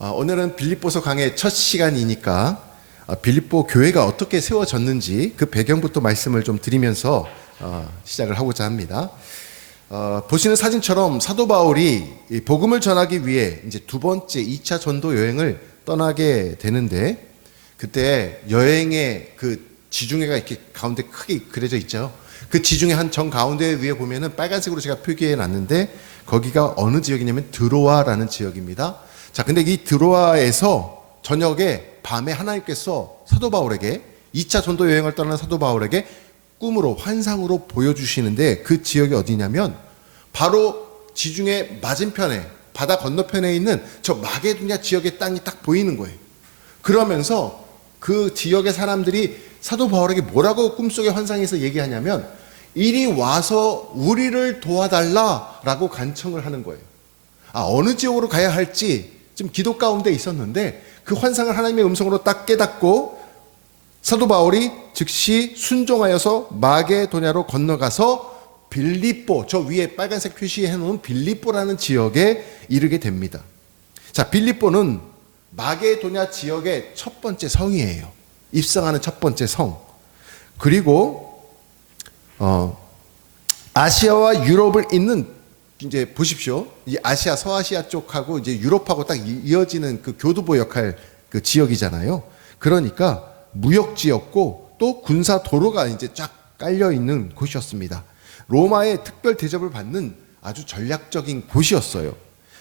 오늘은 빌립보서 강의 첫 시간이니까 빌립보 교회가 어떻게 세워졌는지 그 배경부터 말씀을 좀 드리면서 시작을 하고자 합니다. 보시는 사진처럼 사도 바울이 복음을 전하기 위해 이제 두 번째 2차 전도 여행을 떠나게 되는데, 그때 여행의 그 지중해가 이렇게 가운데 크게 그려져 있죠. 그 지중해 한 정 가운데 위에 보면은 빨간색으로 제가 표기해 놨는데, 거기가 어느 지역이냐면 드로아라는 지역입니다. 자, 근데 이 드로아에서 저녁에 밤에 하나님께서 사도 바울에게 2차 전도 여행을 떠나는 사도 바울에게 꿈으로 환상으로 보여주시는데, 그 지역이 어디냐면 바로 지중해 맞은편에 바다 건너편에 있는 저 마게도냐 지역의 땅이 딱 보이는 거예요. 그러면서 그 지역의 사람들이 사도 바울에게 뭐라고 꿈속의 환상에서 얘기하냐면, 이리 와서 우리를 도와달라라고 간청을 하는 거예요. 어느 지역으로 가야 할지 좀 기도 가운데 있었는데, 그 환상을 하나님의 음성으로 딱 깨닫고 사도 바울이 즉시 순종하여서 마게도냐로 건너가서 빌립보, 저 위에 빨간색 표시해 놓은 빌립보라는 지역에 이르게 됩니다. 자, 빌립보는 마게도냐 지역의 첫 번째 성이에요. 입성하는 첫 번째 성. 그리고 아시아와 유럽을 잇는, 이제 보십시오. 이 아시아, 서아시아 쪽하고 이제 유럽하고 딱 이어지는 그 교두보 역할 그 지역이잖아요. 그러니까 무역지였고 또 군사 도로가 이제 쫙 깔려 있는 곳이었습니다. 로마의 특별 대접을 받는 아주 전략적인 곳이었어요.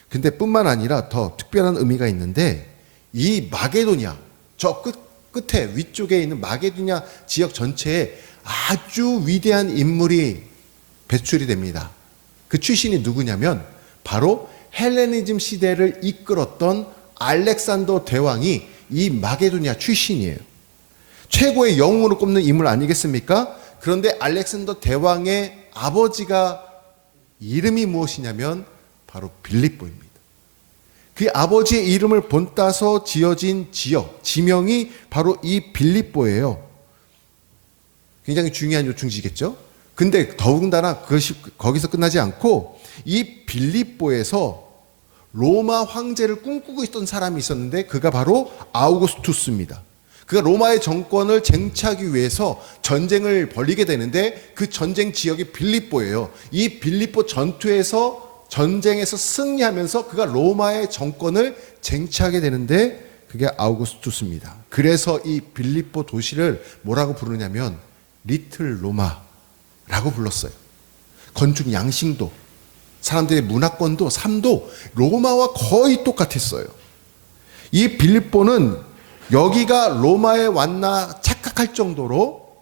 근데 뿐만 아니라 더 특별한 의미가 있는데, 이 마게도냐, 저 끝에 위쪽에 있는 마게도냐 지역 전체에 아주 위대한 인물이 배출이 됩니다. 그 출신이 누구냐면 바로 헬레니즘 시대를 이끌었던 알렉산더 대왕이 이 마게도냐 출신이에요. 최고의 영웅으로 꼽는 인물 아니겠습니까? 그런데 알렉산더 대왕의 아버지가 이름이 무엇이냐면 바로 빌립보입니다. 그 아버지의 이름을 본따서 지어진 지역, 지명이 바로 이 빌립보예요. 굉장히 중요한 요충지겠죠? 근데 더군다나 그것이 거기서 끝나지 않고, 이 빌립보에서 로마 황제를 꿈꾸고 있던 사람이 있었는데, 그가 바로 아우구스투스입니다. 그가 로마의 정권을 쟁취하기 위해서 전쟁을 벌이게 되는데, 그 전쟁 지역이 빌립보예요. 이 빌립보 전쟁에서 승리하면서 그가 로마의 정권을 쟁취하게 되는데, 그게 아우구스투스입니다. 그래서 이 빌립보 도시를 뭐라고 부르냐면 리틀 로마라고 불렀어요. 건축 양식도, 사람들의 문화권도, 삶도 로마와 거의 똑같았어요. 이 빌립보는 여기가 로마에 왔나 착각할 정도로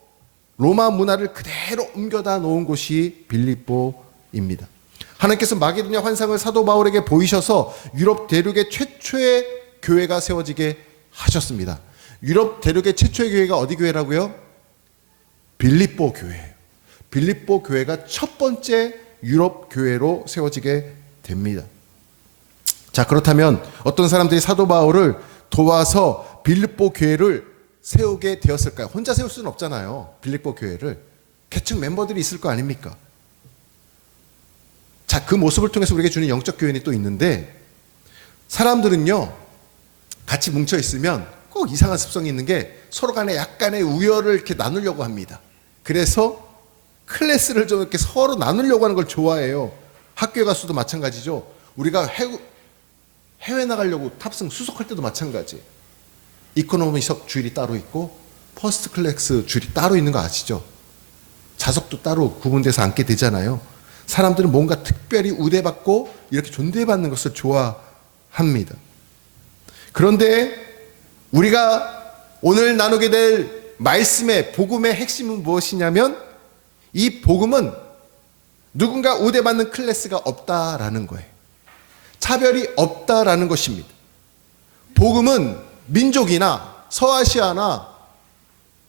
로마 문화를 그대로 옮겨다 놓은 곳이 빌립보입니다. 하나님께서 마게도냐 환상을 사도 바울에게 보이셔서 유럽 대륙의 최초의 교회가 세워지게 하셨습니다. 유럽 대륙의 최초의 교회가 어디 교회라고요? 빌립보 교회예요. 빌립보 교회가 첫 번째 유럽 교회로 세워지게 됩니다. 자, 그렇다면 어떤 사람들이 사도 바울을 도와서 빌립보 교회를 세우게 되었을까요? 혼자 세울 수는 없잖아요. 빌립보 교회를 개척 멤버들이 있을 거 아닙니까? 자, 그 모습을 통해서 우리에게 주는 영적 교훈이 또 있는데, 사람들은요 같이 뭉쳐 있으면 꼭 이상한 습성이 있는 게 서로 간에 약간의 우열을 이렇게 나누려고 합니다. 그래서 클래스를 좀 이렇게 서로 나누려고 하는 걸 좋아해요. 학교에 가서도 마찬가지죠. 우리가 해외 나가려고 탑승 수속할 때도 마찬가지. 이코노미석 주일이 따로 있고 퍼스트 클래스 주일이 따로 있는 거 아시죠? 좌석도 따로 구분돼서 앉게 되잖아요. 사람들은 뭔가 특별히 우대받고 이렇게 존대받는 것을 좋아합니다. 그런데 우리가 오늘 나누게 될 말씀의 복음의 핵심은 무엇이냐면, 이 복음은 누군가 우대받는 클래스가 없다라는 거예요. 차별이 없다라는 것입니다. 복음은 민족이나 서아시아나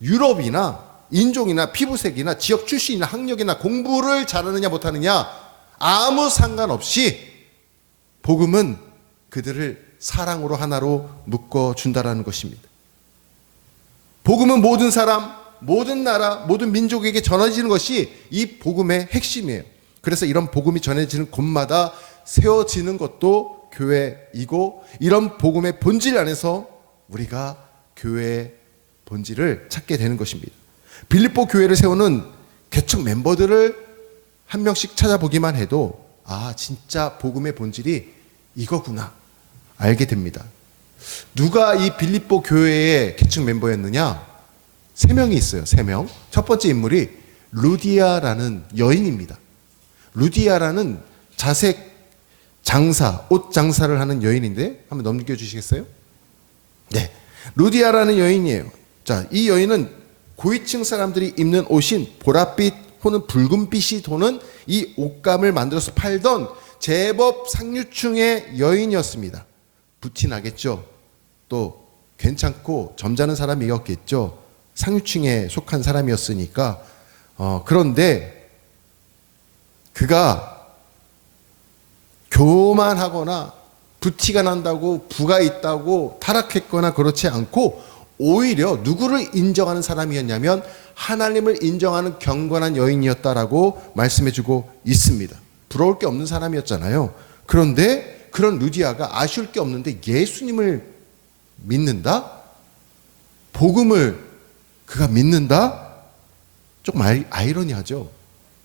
유럽이나 인종이나 피부색이나 지역 출신이나 학력이나 공부를 잘하느냐 못하느냐 아무 상관없이 복음은 그들을 사랑으로 하나로 묶어준다라는 것입니다. 복음은 모든 사람, 모든 나라, 모든 민족에게 전해지는 것이 이 복음의 핵심이에요. 그래서 이런 복음이 전해지는 곳마다 세워지는 것도 교회이고 이런 복음의 본질 안에서 우리가 교회의 본질을 찾게 되는 것입니다. 빌립보 교회를 세우는 개척 멤버들을 한 명씩 찾아보기만 해도 진짜 복음의 본질이 이거구나 알게 됩니다. 누가 이 빌립보 교회의 개척 멤버였느냐? 3명이 있어요. 3명. 첫 번째 인물이 루디아라는 여인입니다. 루디아라는 자색 장사, 옷 장사를 하는 여인인데 한번 넘겨주시겠어요? 네, 루디아라는 여인이에요. 자, 이 여인은 고위층 사람들이 입는 옷인 보랏빛 혹은 붉은빛이 도는 이 옷감을 만들어서 팔던 제법 상류층의 여인이었습니다. 부티 나겠죠. 또 괜찮고 점잖은 사람이었겠죠. 상류층에 속한 사람이었으니까. 그런데 그가 교만하거나 부티가 난다고 부가 있다고 타락했거나 그렇지 않고 오히려 누구를 인정하는 사람이었냐면 하나님을 인정하는 경건한 여인이었다라고 말씀해주고 있습니다. 부러울 게 없는 사람이었잖아요. 그런데 그런 루디아가 아쉬울 게 없는데 예수님을 믿는다? 복음을 그가 믿는다? 조금 아이러니하죠.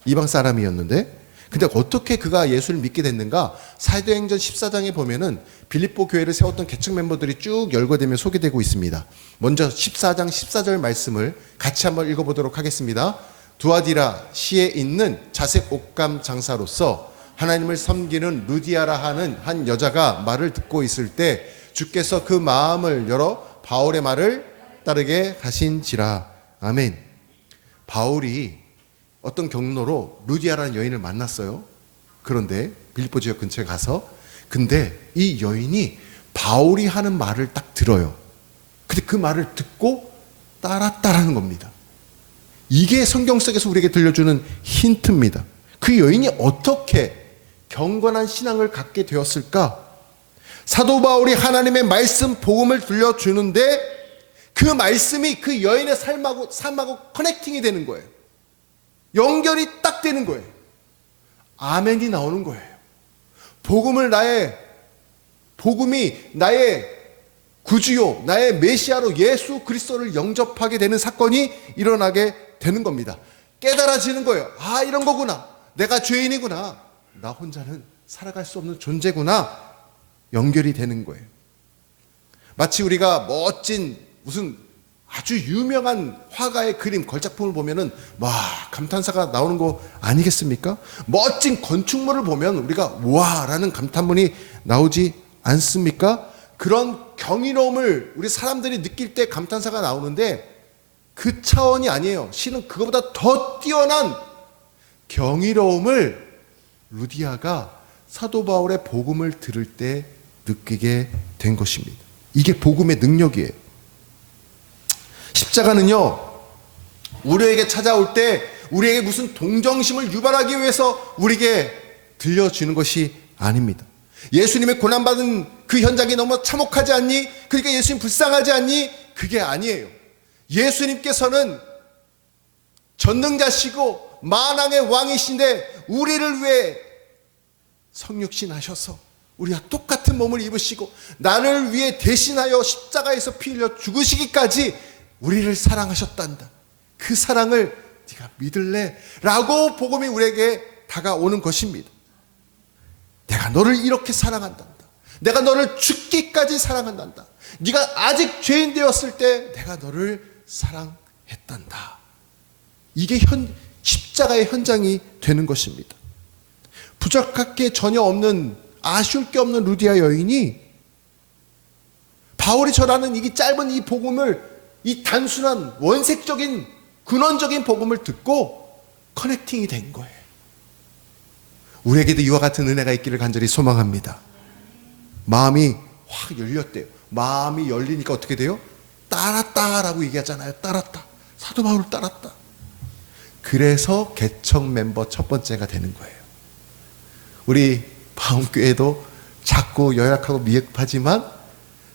이방 사람이었는데. 근데 어떻게 그가 예수를 믿게 됐는가? 사도행전 14장에 보면은 빌립보 교회를 세웠던 개척 멤버들이 쭉 열거되며 소개되고 있습니다. 먼저 14장 14절 말씀을 같이 한번 읽어보도록 하겠습니다. 두아디라 시에 있는 자색 옷감 장사로서 하나님을 섬기는 루디아라 하는 한 여자가 말을 듣고 있을 때 주께서 그 마음을 열어 바울의 말을 따르게 하신지라. 아멘. 바울이 어떤 경로로 루디아라는 여인을 만났어요. 그런데 빌립보 지역 근처에 가서 근데 이 여인이 바울이 하는 말을 딱 들어요. 근데 그 말을 듣고 따랐다라는 겁니다. 이게 성경 속에서 우리에게 들려주는 힌트입니다. 그 여인이 어떻게 경건한 신앙을 갖게 되었을까? 사도 바울이 하나님의 말씀 복음을 들려주는데 그 말씀이 그 여인의 삶하고 커넥팅이 되는 거예요. 연결이 딱 되는 거예요. 아멘이 나오는 거예요. 복음이 나의 구주요, 나의 메시아로 예수 그리스도를 영접하게 되는 사건이 일어나게 되는 겁니다. 깨달아지는 거예요. 이런 거구나. 내가 죄인이구나. 나 혼자는 살아갈 수 없는 존재구나. 연결이 되는 거예요. 마치 우리가 멋진 무슨 아주 유명한 화가의 그림, 걸작품을 보면은 감탄사가 나오는 거 아니겠습니까? 멋진 건축물을 보면 우리가 와라는 감탄문이 나오지 않습니까? 그런 경이로움을 우리 사람들이 느낄 때 감탄사가 나오는데 그 차원이 아니에요. 실은 그거보다 더 뛰어난 경이로움을 루디아가 사도 바울의 복음을 들을 때 느끼게 된 것입니다. 이게 복음의 능력이에요. 십자가는요, 우리에게 찾아올 때 우리에게 무슨 동정심을 유발하기 위해서 우리에게 들려주는 것이 아닙니다. 예수님의 고난받은 그 현장이 너무 참혹하지 않니? 그러니까 예수님 불쌍하지 않니? 그게 아니에요. 예수님께서는 전능자시고 만왕의 왕이신데 우리를 위해 성육신하셔서 우리와 똑같은 몸을 입으시고 나를 위해 대신하여 십자가에서 피 흘려 죽으시기까지 우리를 사랑하셨단다. 그 사랑을 네가 믿을래? 라고 복음이 우리에게 다가오는 것입니다. 내가 너를 이렇게 사랑한단다. 내가 너를 죽기까지 사랑한단다. 네가 아직 죄인 되었을 때 내가 너를 사랑했단다. 이게 십자가의 현장이 되는 것입니다. 부족할 게 전혀 없는, 아쉬울 게 없는 루디아 여인이 바울이 전하는 이 짧은 이 복음을, 이 단순한 원색적인 근원적인 복음을 듣고 커넥팅이 된 거예요. 우리에게도 이와 같은 은혜가 있기를 간절히 소망합니다. 마음이 확 열렸대요. 마음이 열리니까 어떻게 돼요? 따랐다라고 얘기하잖아요. 따랐다. 사도 바울을 따랐다. 그래서 개척 멤버 첫 번째가 되는 거예요. 우리 마음교회도 작고 연약하고 미흡하지만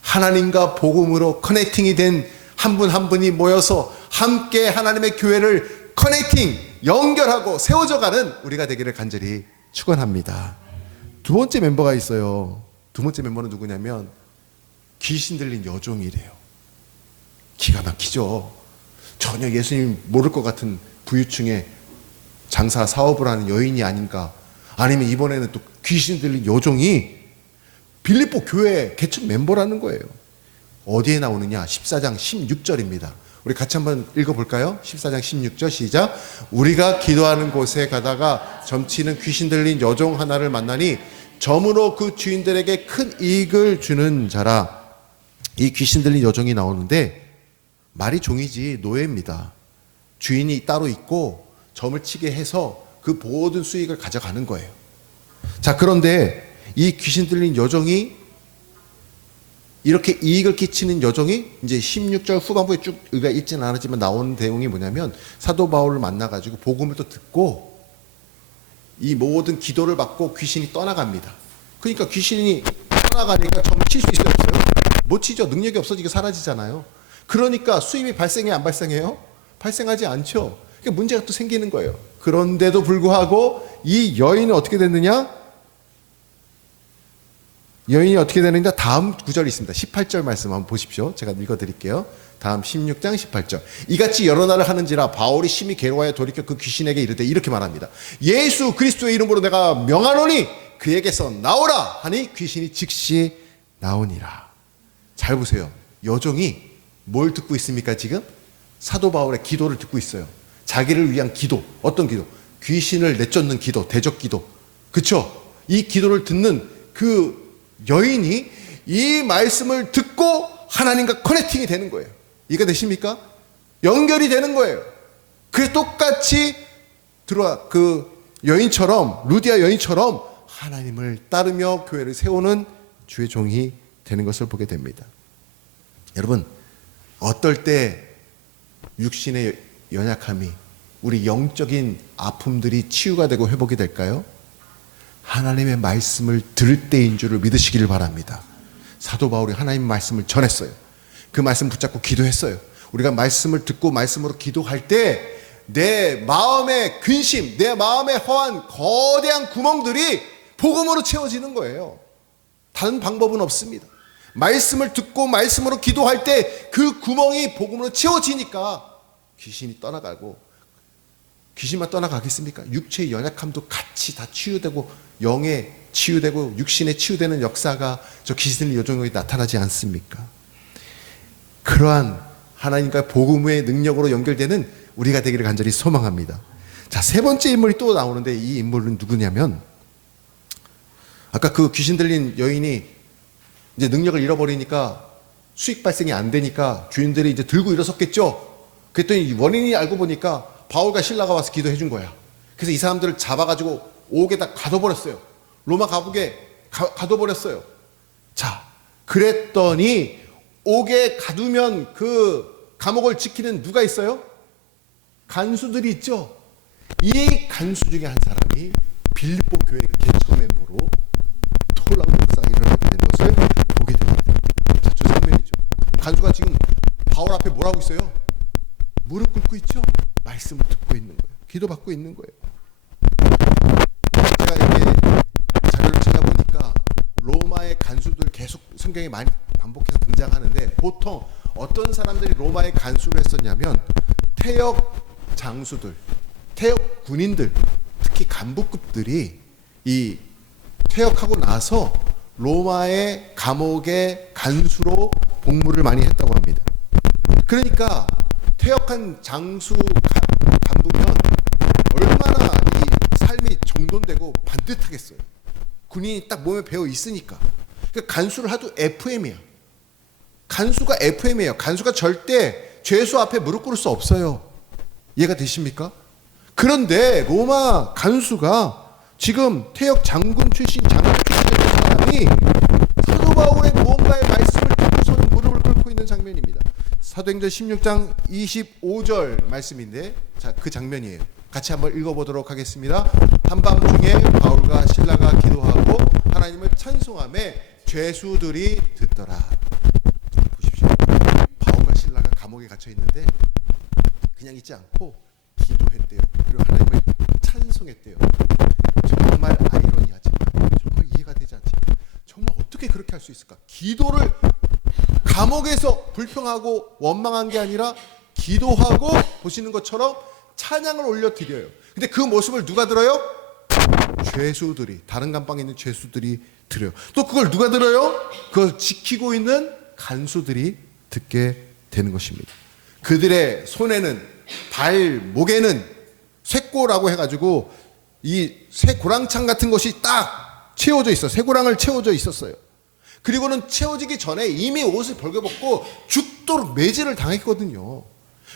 하나님과 복음으로 커넥팅이 된 한 분 한 분이 모여서 함께 하나님의 교회를 커넥팅, 연결하고 세워져가는 우리가 되기를 간절히 축원합니다. 두 번째 멤버가 있어요. 두 번째 멤버는 누구냐면 귀신 들린 여종이래요. 기가 막히죠. 전혀 예수님 모를 것 같은 부유층의 장사 사업을 하는 여인이 아닌가. 아니면 이번에는 또 귀신 들린 여종이 빌립보 교회 개척 멤버라는 거예요. 어디에 나오느냐? 14장 16절입니다. 우리 같이 한번 읽어볼까요? 14장 16절 시작. 우리가 기도하는 곳에 가다가 점치는 귀신 들린 여종 하나를 만나니 점으로 그 주인들에게 큰 이익을 주는 자라. 이 귀신 들린 여종이 나오는데 말이 종이지 노예입니다. 주인이 따로 있고 점을 치게 해서 그 모든 수익을 가져가는 거예요. 자, 그런데 이 귀신 들린 여종이 이렇게 이익을 끼치는 여종이 이제 16절 후반부에 쭉 우리가 읽지는 않았지만 나오는 내용이 뭐냐면 사도 바울을 만나가지고 복음을 또 듣고 이 모든 기도를 받고 귀신이 떠나갑니다. 그러니까 귀신이 떠나가니까 점을 칠 수 있어요, 없어요? 못 치죠. 능력이 없어지고 사라지잖아요. 그러니까 수입이 발생해 안 발생해요? 발생하지 않죠. 그러니까 문제가 또 생기는 거예요. 그런데도 불구하고 이 여인은 어떻게 됐느냐? 여인이 어떻게 되느냐? 다음 구절이 있습니다. 18절 말씀 한번 보십시오. 제가 읽어드릴게요. 다음 16장 18절. 이같이 여러 날을 하는지라 바울이 심히 괴로워하여 돌이켜 그 귀신에게 이르되 이렇게 말합니다. 예수 그리스도의 이름으로 내가 명하노니 그에게서 나오라 하니 귀신이 즉시 나오니라. 잘 보세요. 여종이 뭘 듣고 있습니까? 지금 사도 바울의 기도를 듣고 있어요. 자기를 위한 기도. 어떤 기도? 귀신을 내쫓는 기도, 대적 기도. 그쵸? 이 기도를 듣는 그 여인이 이 말씀을 듣고 하나님과 커넥팅이 되는 거예요. 이해가 되십니까? 연결이 되는 거예요. 그래서 똑같이 들어와 그 여인처럼, 루디아 여인처럼 하나님을 따르며 교회를 세우는 주의 종이 되는 것을 보게 됩니다. 여러분, 어떨 때 육신의 연약함이, 우리 영적인 아픔들이 치유가 되고 회복이 될까요? 하나님의 말씀을 들을 때인 줄을 믿으시기를 바랍니다. 사도 바울이 하나님 말씀을 전했어요. 그 말씀 붙잡고 기도했어요. 우리가 말씀을 듣고 말씀으로 기도할 때 내 마음의 근심, 내 마음의 허한 거대한 구멍들이 복음으로 채워지는 거예요. 다른 방법은 없습니다. 말씀을 듣고 말씀으로 기도할 때 그 구멍이 복음으로 채워지니까 귀신이 떠나가고, 귀신만 떠나가겠습니까? 육체의 연약함도 같이 다 치유되고, 영의 치유되고 육신의 치유되는 역사가 저 귀신 들린 여종에게 나타나지 않습니까? 그러한 하나님과 복음의 능력으로 연결되는 우리가 되기를 간절히 소망합니다. 자, 세 번째 인물이 또 나오는데 이 인물은 누구냐면, 아까 그 귀신 들린 여인이 이제 능력을 잃어버리니까 수익 발생이 안 되니까 주인들이 이제 들고 일어섰겠죠. 그랬더니 원인이 알고 보니까 바울과 실라가 와서 기도해 준 거야. 그래서 이 사람들을 잡아가지고 옥에다 가둬버렸어요. 로마 감옥에 가둬버렸어요. 자, 그랬더니 옥에 가두면 그 감옥을 지키는 누가 있어요? 간수들이 있죠. 이 간수 중에 한 사람이 빌립보 교회 개척 멤버로 놀라운 역사가 일어나게 된 것을 보게 됩니다. 자, 저 장면이죠. 간수가 지금 바울 앞에 뭐라고 있어요? 무릎 꿇고 있죠. 말씀을 듣고 있는 거예요. 기도받고 있는 거예요. 제가 이렇게 자료를 찾아보니까 로마의 간수들 계속 성경에 많이 반복해서 등장하는데, 보통 어떤 사람들이 로마의 간수를 했었냐면 태역 장수들, 태역 군인들, 특히 간부급들이 이 퇴역하고 나서 로마의 감옥의 간수로 복무를 많이 했다고 합니다. 그러니까 퇴역한 장수 간부면 얼마나 이 삶이 정돈되고 반듯하겠어요. 군인이 딱 몸에 배어 있으니까. 그러니까 간수를 하도 FM이야. 간수가 FM이에요. 간수가 절대 죄수 앞에 무릎 꿇을 수 없어요. 이해가 되십니까? 그런데 로마 간수가 지금 태역 장군 출신, 장군 출신의 사람이 사도 바울의 무언가의 말씀을 듣고서는 무릎을 꿇고 있는 장면입니다. 사도행전 16장 25절 말씀인데, 자, 그 장면이에요. 같이 한번 읽어보도록 하겠습니다. 한밤중에 바울과 실라가 기도하고 하나님을 찬송하매 죄수들이 듣더라. 보십시오. 바울과 실라가 감옥에 gat혀 있는데 그냥 있지 않고 기도했대요. 그리고 하나님을 찬송했대요. 정말 아이러니하지만, 정말 이해가 되지 않지만, 정말 어떻게 그렇게 할 수 있을까? 기도를 감옥에서 불평하고 원망한 게 아니라 기도하고 보시는 것처럼 찬양을 올려드려요. 근데 그 모습을 누가 들어요? 죄수들이, 다른 감방에 있는 죄수들이 들어요. 또 그걸 누가 들어요? 그걸 지키고 있는 간수들이 듣게 되는 것입니다. 그들의 손에는, 발목에는 쇠꼬라고 해가지고 이 쇠고랑창 같은 것이 딱 채워져 있어. 쇠고랑을 채워져 있었어요. 그리고는 채워지기 전에 이미 옷을 벌거벗고 죽도록 매질을 당했거든요.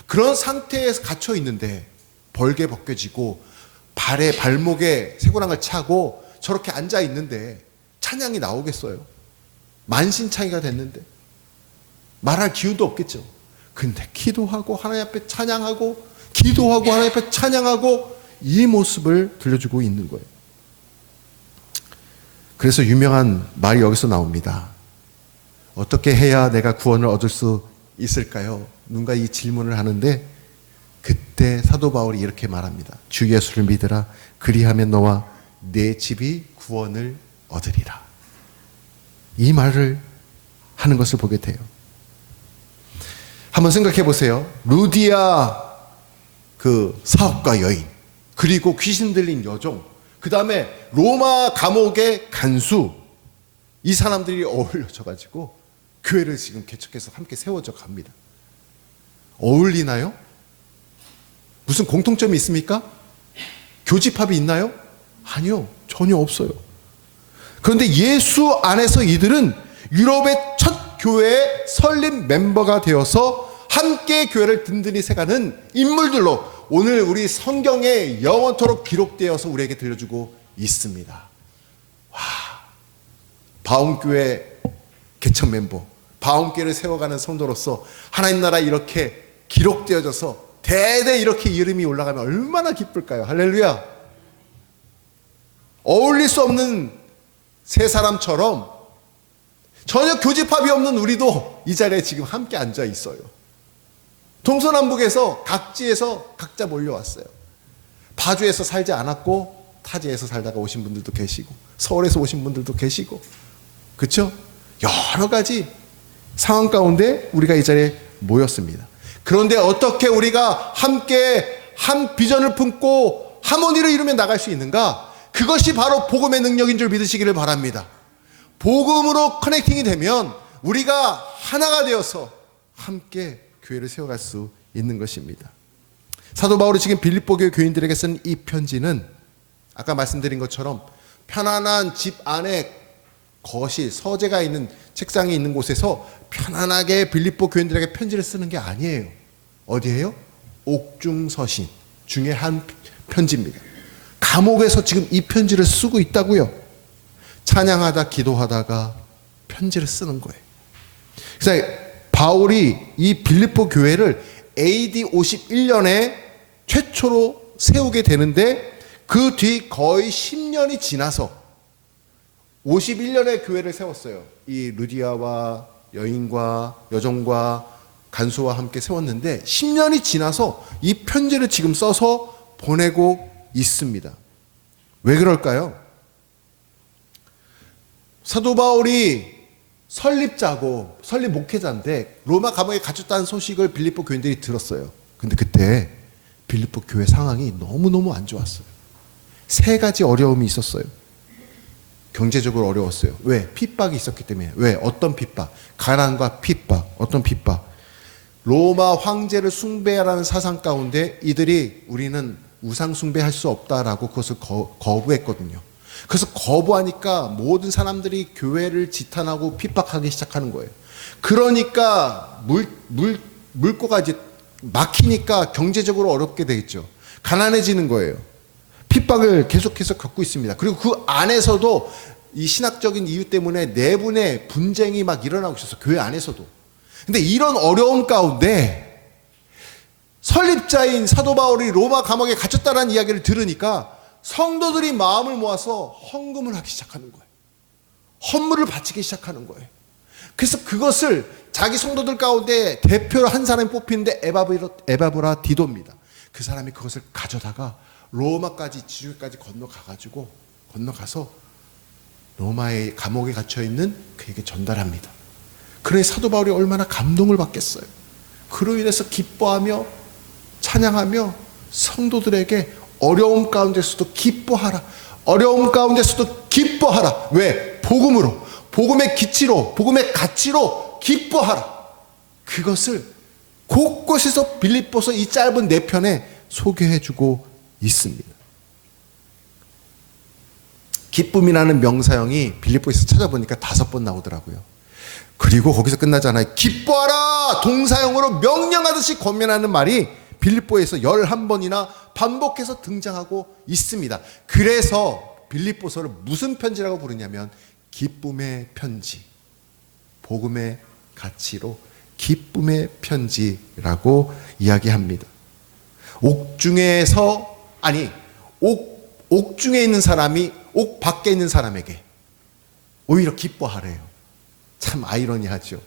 그런 상태에서 갇혀 있는데 벌게 벗겨지고 발에, 발목에 쇠고랑을 차고 저렇게 앉아 있는데 찬양이 나오겠어요? 만신창이가 됐는데 말할 기운도 없겠죠. 근데 기도하고 하나님 앞에 찬양하고, 기도하고 하나님 앞에 찬양하고, 이 모습을 들려주고 있는 거예요. 그래서 유명한 말이 여기서 나옵니다. 어떻게 해야 내가 구원을 얻을 수 있을까요? 누군가 이 질문을 하는데 그때 사도 바울이 이렇게 말합니다. 주 예수를 믿으라. 그리하면 너와 내 집이 구원을 얻으리라. 이 말을 하는 것을 보게 돼요. 한번 생각해 보세요. 루디아 그 사업가 여인, 그리고 귀신 들린 여종, 그 다음에 로마 감옥의 간수, 이 사람들이 어울려져 가지고 교회를 지금 개척해서 함께 세워져 갑니다. 어울리나요? 무슨 공통점이 있습니까? 교집합이 있나요? 아니요, 전혀 없어요. 그런데 예수 안에서 이들은 유럽의 첫 교회의 설립 멤버가 되어서 함께 교회를 든든히 세가는 인물들로 오늘 우리 성경에 영원토록 기록되어서 우리에게 들려주고 있습니다. 와, 바움교회 개척 멤버, 바움교회를 세워가는 성도로서 하나님 나라 이렇게 기록되어져서 대대 이렇게 이름이 올라가면 얼마나 기쁠까요? 할렐루야. 어울릴 수 없는 세 사람처럼 전혀 교집합이 없는 우리도 이 자리에 지금 함께 앉아 있어요. 동서남북에서 각지에서 각자 몰려왔어요. 파주에서 살지 않았고 타지에서 살다가 오신 분들도 계시고 서울에서 오신 분들도 계시고, 그렇죠? 여러 가지 상황 가운데 우리가 이 자리에 모였습니다. 그런데 어떻게 우리가 함께 한 비전을 품고 하모니를 이루며 나갈 수 있는가? 그것이 바로 복음의 능력인 줄 믿으시기를 바랍니다. 복음으로 커넥팅이 되면 우리가 하나가 되어서 함께 교회를 세워갈 수 있는 것입니다. 사도 바울이 지금 빌립보 교회 교인들에게 쓴 이 편지는 아까 말씀드린 것처럼 편안한 집 안에 거실, 서재가 있는, 책상이 있는 곳에서 편안하게 빌립보 교인들에게 편지를 쓰는 게 아니에요. 어디예요? 옥중서신 중에 한 편지입니다. 감옥에서 지금 이 편지를 쓰고 있다고요. 찬양하다 기도하다가 편지를 쓰는 거예요. 그래서 바울이 이 빌립보 교회를 AD 51년에 최초로 세우게 되는데 그 뒤 거의 10년이 지나서 51년에 교회를 세웠어요. 이 루디아와 여인과 여종과 간수와 함께 세웠는데 10년이 지나서 이 편지를 지금 써서 보내고 있습니다. 왜 그럴까요? 사도 바울이 설립자고 설립 목회자인데 로마 감옥에 갇혔다는 소식을 빌립보 교인들이 들었어요. 근데 그때 빌립보 교회 상황이 너무너무 안 좋았어요. 세 가지 어려움이 있었어요. 경제적으로 어려웠어요. 왜? 핍박이 있었기 때문에. 왜? 어떤 핍박? 가난과 핍박. 어떤 핍박? 로마 황제를 숭배하라는 사상 가운데 이들이 우리는 우상 숭배할 수 없다라고 그것을 거부했거든요. 그래서 거부하니까 모든 사람들이 교회를 지탄하고 핍박하기 시작하는 거예요. 그러니까 물꼬가 이제 막히니까 경제적으로 어렵게 되겠죠. 가난해지는 거예요. 핍박을 계속해서 겪고 있습니다. 그리고 그 안에서도 이 신학적인 이유 때문에 내분의 분쟁이 막 일어나고 있었어요. 교회 안에서도. 근데 이런 어려움 가운데 설립자인 사도 바울이 로마 감옥에 갇혔다는 이야기를 들으니까 성도들이 마음을 모아서 헌금을 하기 시작하는 거예요. 헌물을 바치기 시작하는 거예요. 그래서 그것을 자기 성도들 가운데 대표로 한 사람이 뽑히는데 에바브라 디도입니다. 그 사람이 그것을 가져다가 로마까지, 지주까지 건너가서 로마의 감옥에 갇혀 있는 그에게 전달합니다. 그러니 사도 바울이 얼마나 감동을 받겠어요. 그로 인해서 기뻐하며 찬양하며 성도들에게 어려움 가운데서도 기뻐하라. 어려움 가운데서도 기뻐하라. 왜? 복음으로, 복음의 기치로, 복음의 가치로 기뻐하라. 그것을 곳곳에서 빌립보서 이 짧은 4편에 소개해주고 있습니다. 기쁨이라는 명사형이 빌립보에서 찾아보니까 5번 나오더라고요. 그리고 거기서 끝나잖아요. 기뻐하라! 동사형으로 명령하듯이 권면하는 말이 빌립보에서 11번이나 반복해서 등장하고 있습니다. 그래서 빌립보서를 무슨 편지라고 부르냐면 기쁨의 편지, 복음의 가치로 기쁨의 편지라고 이야기합니다. 옥중에 있는 사람이 옥 밖에 있는 사람에게 오히려 기뻐하래요. 참 아이러니하죠.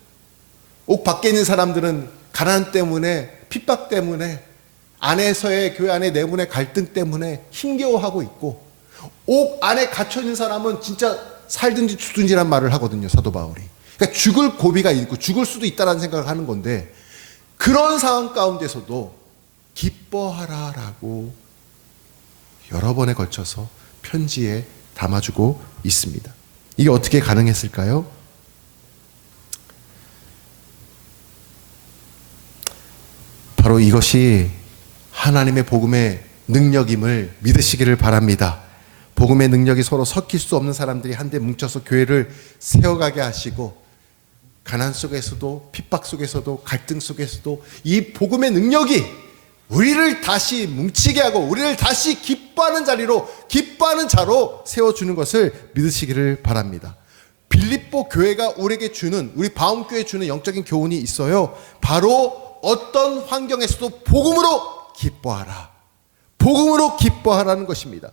옥 밖에 있는 사람들은 가난 때문에, 핍박 때문에, 안에서의 교회 안의 내분의 갈등 때문에 힘겨워하고 있고, 옥 안에 갇혀 있는 사람은 진짜 살든지 죽든지란 말을 하거든요, 사도 바울이. 그러니까 죽을 고비가 있고 죽을 수도 있다는 생각을 하는 건데, 그런 상황 가운데서도 기뻐하라라고 여러 번에 걸쳐서 편지에 담아주고 있습니다. 이게 어떻게 가능했을까요? 바로 이것이 하나님의 복음의 능력임을 믿으시기를 바랍니다. 복음의 능력이 서로 섞일 수 없는 사람들이 한데 뭉쳐서 교회를 세워가게 하시고, 가난 속에서도 핍박 속에서도 갈등 속에서도 이 복음의 능력이 우리를 다시 뭉치게 하고 우리를 다시 기뻐하는 자로 세워주는 것을 믿으시기를 바랍니다. 빌립보 교회가 우리에게 주는, 우리 바움교회에 주는 영적인 교훈이 있어요. 바로 어떤 환경에서도 복음으로 기뻐하라. 복음으로 기뻐하라는 것입니다.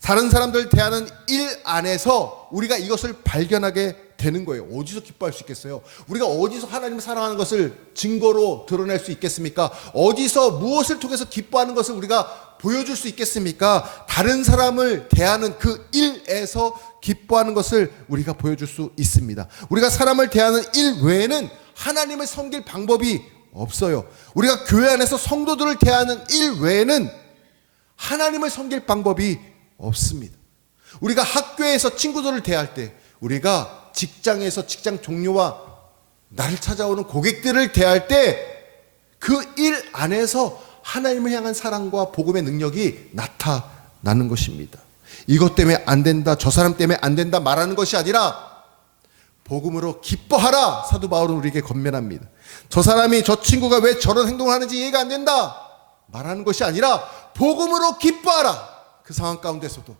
다른 사람들 대하는 일 안에서 우리가 이것을 발견하게 되는 거예요. 어디서 기뻐할 수 있겠어요? 우리가 어디서 하나님을 사랑하는 것을 증거로 드러낼 수 있겠습니까? 어디서 무엇을 통해서 기뻐하는 것을 우리가 보여줄 수 있겠습니까? 다른 사람을 대하는 그 일에서 기뻐하는 것을 우리가 보여줄 수 있습니다. 우리가 사람을 대하는 일 외에는 하나님을 섬길 방법이 없어요. 우리가 교회 안에서 성도들을 대하는 일 외에는 하나님을 섬길 방법이 없습니다. 우리가 학교에서 친구들을 대할 때, 우리가 직장에서 직장 동료와 나를 찾아오는 고객들을 대할 때 그 일 안에서 하나님을 향한 사랑과 복음의 능력이 나타나는 것입니다. 이것 때문에 안 된다, 저 사람 때문에 안 된다 말하는 것이 아니라 복음으로 기뻐하라. 사도 바울은 우리에게 권면합니다. 저 사람이, 저 친구가 왜 저런 행동을 하는지 이해가 안 된다 말하는 것이 아니라 복음으로 기뻐하라. 그 상황 가운데서도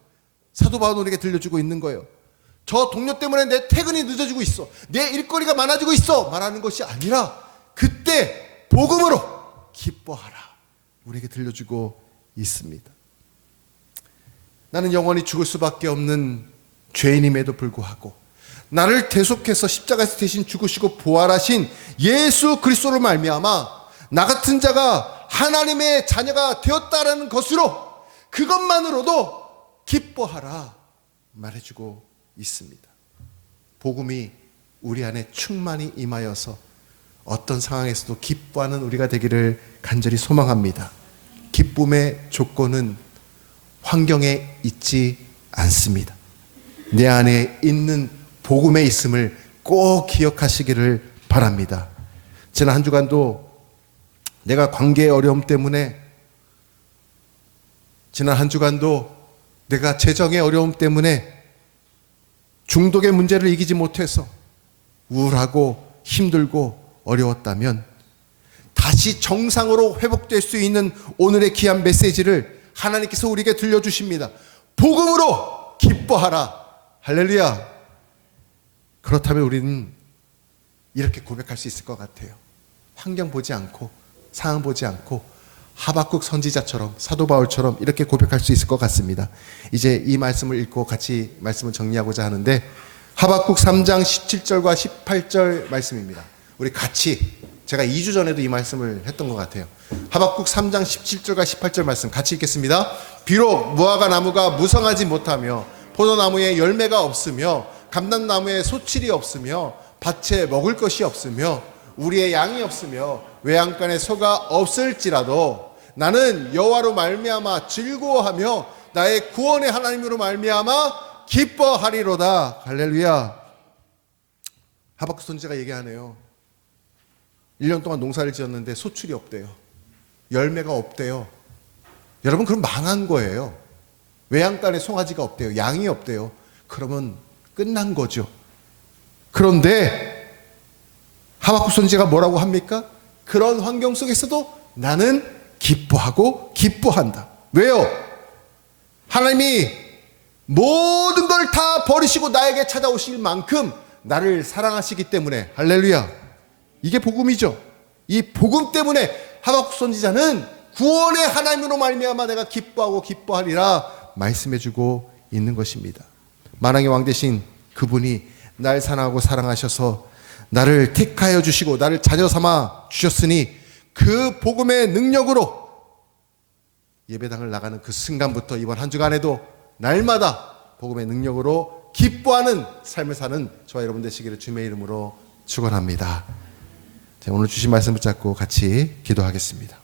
사도 바울은 우리에게 들려주고 있는 거예요. 저 동료 때문에 내 퇴근이 늦어지고 있어, 내 일거리가 많아지고 있어 말하는 것이 아니라 그때 복음으로 기뻐하라. 우리에게 들려주고 있습니다. 나는 영원히 죽을 수밖에 없는 죄인임에도 불구하고 나를 대속해서 십자가에서 대신 죽으시고 부활하신 예수 그리스도로 말미암아 나 같은 자가 하나님의 자녀가 되었다라는 것으로, 그것만으로도 기뻐하라 말해주고 있습니다. 복음이 우리 안에 충만히 임하여서 어떤 상황에서도 기뻐하는 우리가 되기를 간절히 소망합니다. 기쁨의 조건은 환경에 있지 않습니다. 내 안에 있는 복음에 있음을 꼭 기억하시기를 바랍니다. 지난 한 주간도 내가 관계의 어려움 때문에, 지난 한 주간도 내가 재정의 어려움 때문에 중독의 문제를 이기지 못해서 우울하고 힘들고 어려웠다면 다시 정상으로 회복될 수 있는 오늘의 귀한 메시지를 하나님께서 우리에게 들려주십니다. 복음으로 기뻐하라. 할렐루야. 그렇다면 우리는 이렇게 고백할 수 있을 것 같아요. 환경 보지 않고, 상황 보지 않고 하박국 선지자처럼, 사도 바울처럼 이렇게 고백할 수 있을 것 같습니다. 이제 이 말씀을 읽고 같이 말씀을 정리하고자 하는데, 하박국 3장 17절과 18절 말씀입니다. 우리 같이, 제가 2주 전에도 이 말씀을 했던 것 같아요. 하박국 3장 17절과 18절 말씀 같이 읽겠습니다. 비록 무화과 나무가 무성하지 못하며 포도나무에 열매가 없으며 감람나무에 소출이 없으며 밭에 먹을 것이 없으며 우리의 양이 없으며 외양간에 소가 없을지라도 나는 여호와로 말미암아 즐거워하며 나의 구원의 하나님으로 말미암아 기뻐하리로다. 할렐루야. 하박국 선지자가 얘기하네요. 1년 동안 농사를 지었는데 소출이 없대요. 열매가 없대요. 여러분, 그럼 망한 거예요. 외양간에 송아지가 없대요. 양이 없대요. 그러면 끝난 거죠. 그런데 하박국 선지자가 뭐라고 합니까? 그런 환경 속에서도 나는 기뻐하고 기뻐한다. 왜요? 하나님이 모든 걸 다 버리시고 나에게 찾아오실 만큼 나를 사랑하시기 때문에. 할렐루야. 이게 복음이죠. 이 복음 때문에 하박국 선지자는 구원의 하나님으로 말미암아 내가 기뻐하고 기뻐하리라 말씀해주고 있는 것입니다. 만왕의 왕 되신 그분이 날 사랑하고 사랑하셔서 나를 택하여 주시고 나를 자녀 삼아 주셨으니 그 복음의 능력으로 예배당을 나가는 그 순간부터 이번 한 주간에도 날마다 복음의 능력으로 기뻐하는 삶을 사는 저와 여러분 되시기를 주님의 이름으로 축원합니다. 오늘 주신 말씀 붙잡고 같이 기도하겠습니다.